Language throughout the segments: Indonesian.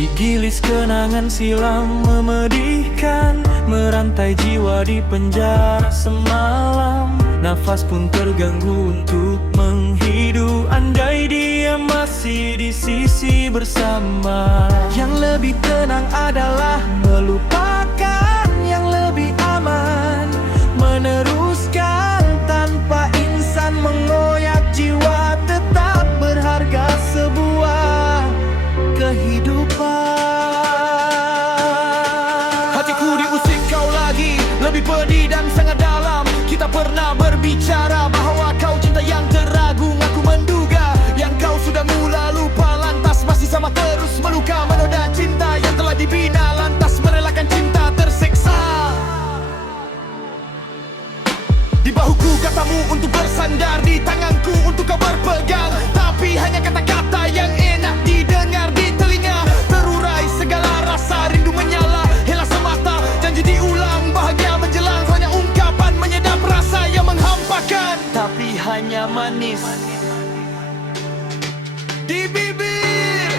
Digilis kenangan silam memedihkan, merantai jiwa di penjara semalam. Nafas pun terganggu untuk menghidu. Andai dia masih di sisi bersama. Yang lebih tenang adalah melupakan, yang lebih aman meneruskan tanpa insan mengoyak jiwa. Tetap berharga sebuah kehidupan. Hatiku diusik kau lagi, lebih pedih dan sangat dalam. Kita pernah berbicara bahwa kau cinta yang teragung. Aku menduga yang kau sudah mula lupa, lantas masih sama terus meluka, menoda cinta yang telah dibina, lantas merelakan cinta tersiksa. Di bahuku katamu untuk bersandar, di tanganku untuk kau berpegang, tapi hanya kata-kata yang enak didengar di telinga. Terurai segala rasa, rindu menyala, hela semata, janji diulang, bahagia menjelang, hanya ungkapan menyedap rasa yang menghampakan, tapi hanya manis di bibir.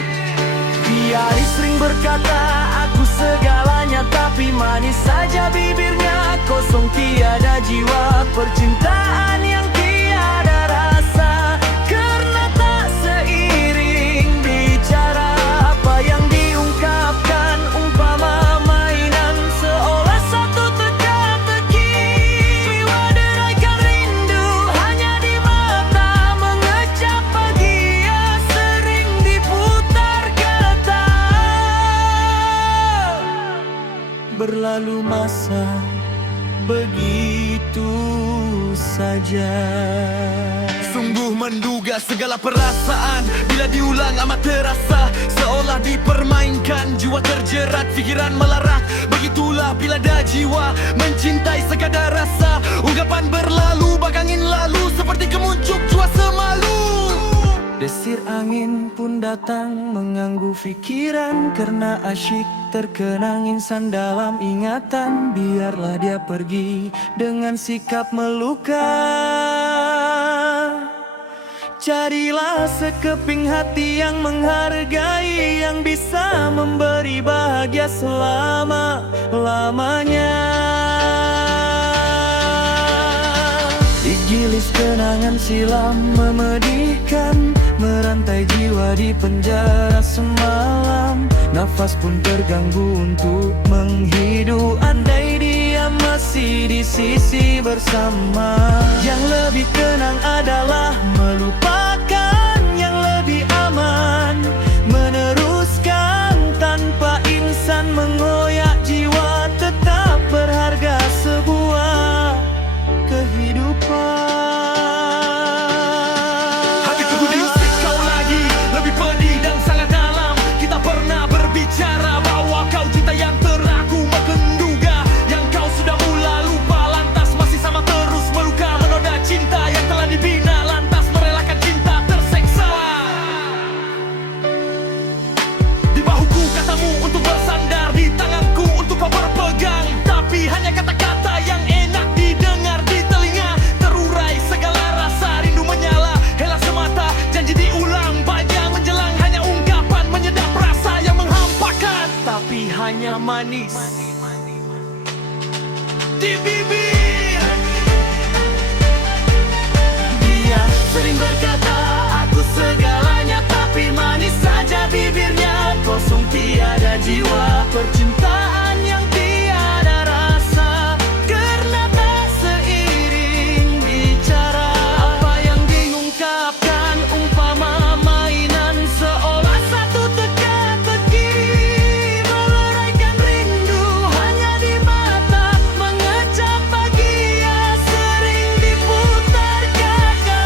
Biari sering berkata aku segalanya, tapi manis saja bibirnya. Kosong tiada jiwa, percintaan yang tiada rasa. Karena tak seiring bicara, apa yang diungkapkan umpama mainan, seolah satu teka-teki. Jiwa deraikan rindu hanya di mata, mengecap bahagia sering diputar kata. Berlalu masa begitu saja. Sungguh menduga segala perasaan, bila diulang amat terasa, seolah dipermainkan. Jiwa terjerat, pikiran melarat. Begitulah bila ada jiwa mencintai sekadar rasa. Ungkapan berlalu, bak angin lalu, seperti kemuncup jua semalu. Desir angin pun datang mengganggu pikiran, karena asyik terkenang insan dalam ingatan. Biarlah dia pergi dengan sikap meluka. Carilah sekeping hati yang menghargai, yang bisa memberi bahagia selama-lamanya. Digilis kenangan silam memedihkan, merantai jiwa di penjara semalam. Nafas pun terganggu untuk menghidu. Andai dia masih di sisi bersama. Yang lebih tenang adalah melupakan, yang lebih aman meneruskan tanpa insan mengoyak jiwa. Tetap berharga sebuah kehidupan. Hatiku diusik kau lagi, lebih pedih dan sangat dalam. Kita pernah berbicara bahwa kau cinta yang teragung. Menduga yang kau sudah mula lupa, lantas masih sama terus meluka, menoda cinta yang telah dibina, lantas merelakan cinta tersiksa. Di bahuku katamu untuk bersandar, di tanganku untuk kau berpegang, tapi hanya kata-kata yang enak didengar di telinga. Terurai segala rasa, rindu menyala, hela semata, janji diulang, panjang menjelang, hanya ungkapan menyedap rasa yang menghampakan, tapi hanya manis di bibir. Dia sering berkata aku segalanya, tapi manis saja bibirnya. Kosong tiada jiwa, percintaan yang tiada rasa. Karena tak seiring bicara, apa yang diungkapkan umpama mainan, seolah satu teka-teki. Meleraikan rindu hanya di mata, mengecap bahagia sering diputar kata.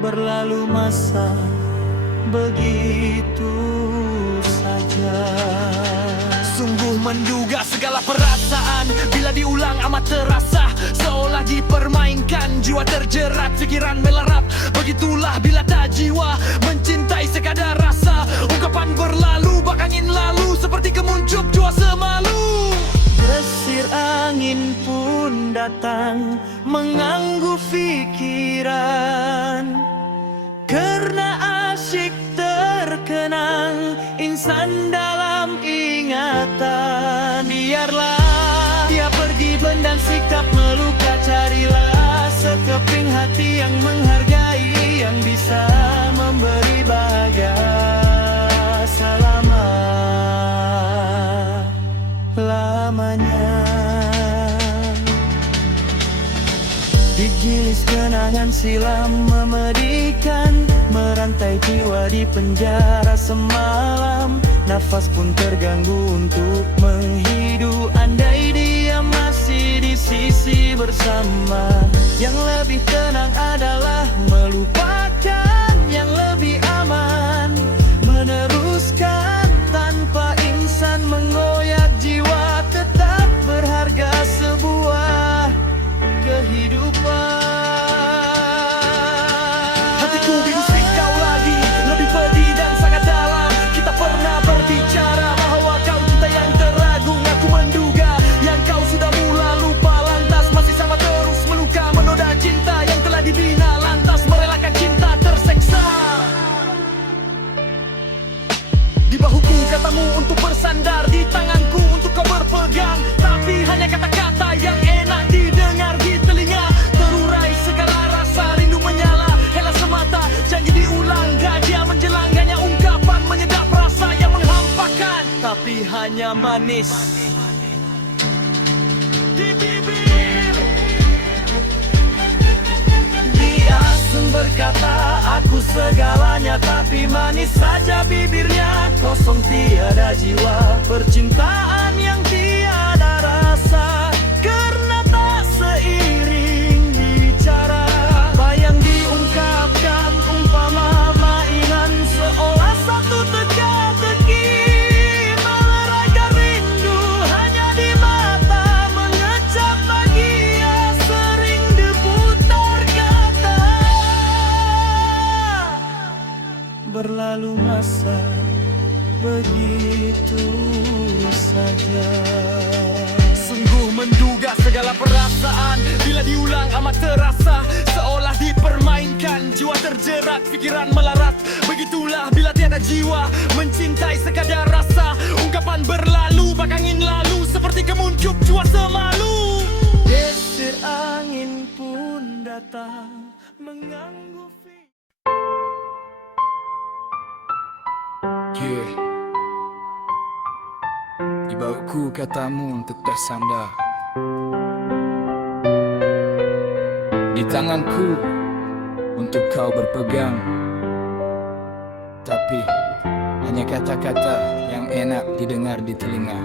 Berlalu masa begitu saja. Sungguh menduga segala perasaan, bila diulang amat terasa, seolah dipermainkan. Jiwa terjerat, pikiran melarat. Begitulah bila tak jiwa mencintai sekadar rasa. Ungkapan berlalu, bak angin lalu, seperti kemuncup jua semalu. Desir angin pun datang mengganggu pikiran, karena asyik berkesan dalam ingatan. Biarlah dia pergi bendang sikap meluka, carilah sekeping hati yang menghargai, yang bisa memberi bahagia selama-lamanya. Digilis kenangan silam memedihkan, merantai jiwa di penjara semalam. Nafas pun terganggu untuk menghidu, andai dia masih di sisi bersama. Yang lebih tenang adalah melupakan, yang lebih aman meneruskan tanpa insan mengoyak jiwa. Tetap berharga sebuah kehidupan. Hatiku bisik kau lagi, lebih pedih dan sangat dalam. Kita pernah berbicara bahwa kau cinta yang teragung. Aku menduga yang kau sudah mula lupa, lantas masih sama terus meluka, menoda cinta yang telah dibina, lantas merelakan cinta terseksa. Di bahuku katamu untuk bersandar, di tanganku untuk kau berpegang, tapi hanya kata-kata yang enak didengar di telinga. Terurai segala rasa, rindu menyala, hela semata, janji diulang, gajah menjelang. Hanya ungkapan menyedap rasa yang menghampakan, tapi hanya manis di bibir. Dia sumber kata, aku segalanya, tapi manis saja bibirnya. Kosong tiada jiwa, percintaan yang tiada rasa, karena tak seiring bicara. Bayang diungkapkan umpama mainan, seolah satu teka-teki meleraikan rindu hanya di mata, mengecap bahagia sering diputar kata. Berlalu masa begitu saja. Sungguh menduga segala perasaan, bila diulang amat terasa, seolah dipermainkan. Jiwa terjerat, pikiran melarat. Begitulah bila tiada jiwa, mencintai sekadar rasa. Ungkapan berlalu, bak angin lalu, seperti kemuncup jua semalu. Desir angin pun datang mengganggu. Di bahuku katamu untuk bersandar, di tanganku untuk kau berpegang, tapi hanya kata-kata yang enak didengar di telinga.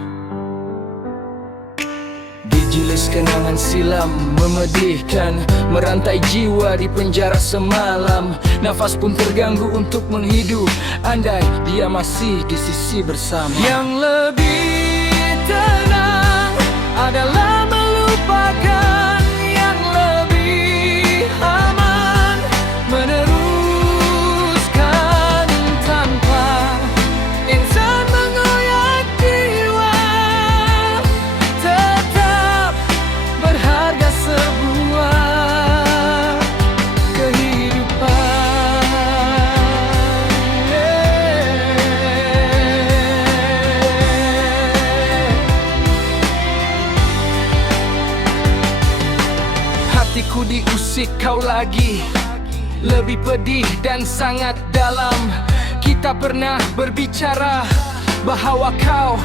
Dijilis kenangan silam memedihkan, merantai jiwa di penjara semalam. Nafas pun terganggu untuk menghidu, andai dia masih di sisi bersama. Yang lebih tenang adalah melupakan, yang lebih aman meneruskan tanpa insan mengoyak jiwa. Tetap berharga sebuah kehidupan. Hatiku diusik kau lagi, lebih pedih dan sangat dalam. Kita pernah berbicara bahwa kau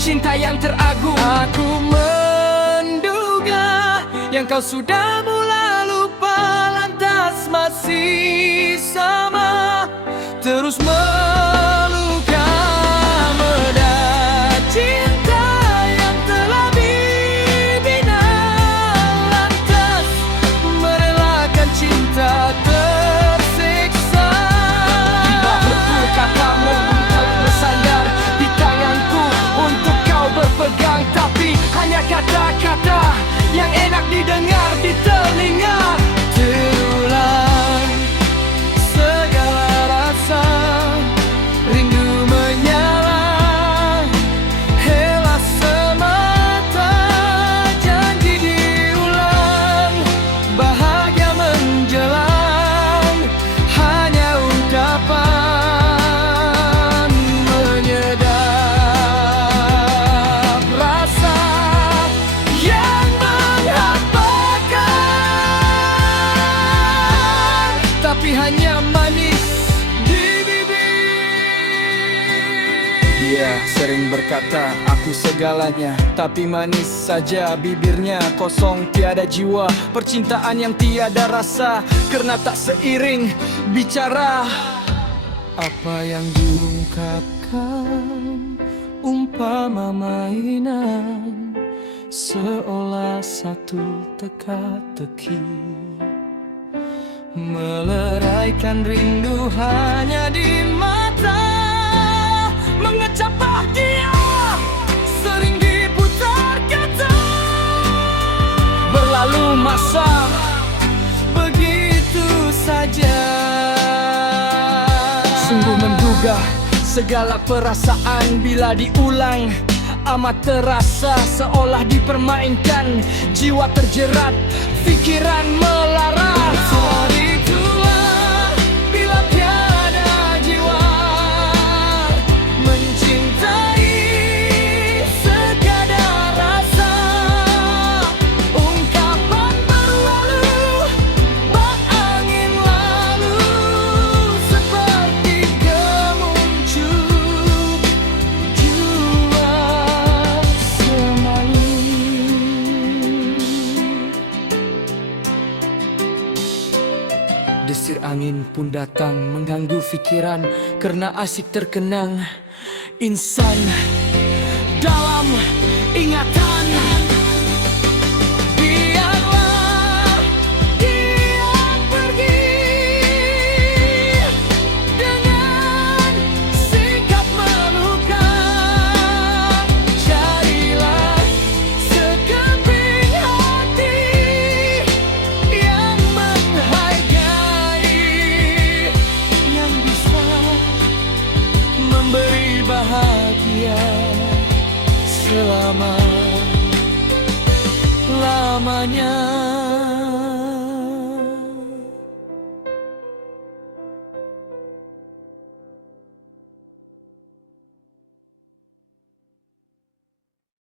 cinta yang teragung. Aku menduga yang kau sudah mula lupa, lantas masih sama terus meluka, meda cinta yang telah dibina, lantas merelakan cinta tersiksa. Di bahuku katamu untuk bersandar, di tanganku untuk kau berpegang, tapi hanya kata-kata yang enak didengar di telinga. Terulang segala rasa, rindu menyala, hela semata, janji diulang, bahagia menjelang, hanya ungkapan menyedap tapi hanya manis di bibir. Dia sering berkata aku segalanya, tapi manis saja bibirnya. Kosong tiada jiwa, percintaan yang tiada rasa, karena tak seiring bicara. Apa yang diungkapkan umpama mainan, seolah satu teka-teki, meleraikan rindu hanya di mata. Mengecap bahagia sering diputar kata. Berlalu masa begitu saja. Sungguh menduga segala perasaan bila diulang amat terasa, seolah dipermainkan. Jiwa terjerat, pikiran melarat. Hari tua bila tiada jiwa mencintai sekadar rasa. Ungkapan berlalu, bak angin lalu, seperti kemuncup jua semalu. Desir angin pun datang mengganggu pikiran, karena asik terkenang insan dalam ingatan. Biarlah dia pergi dengan sikap melukai. Carilah sekeping hati yang menghargai, yang bisa memberi bahagia selama-lamanya.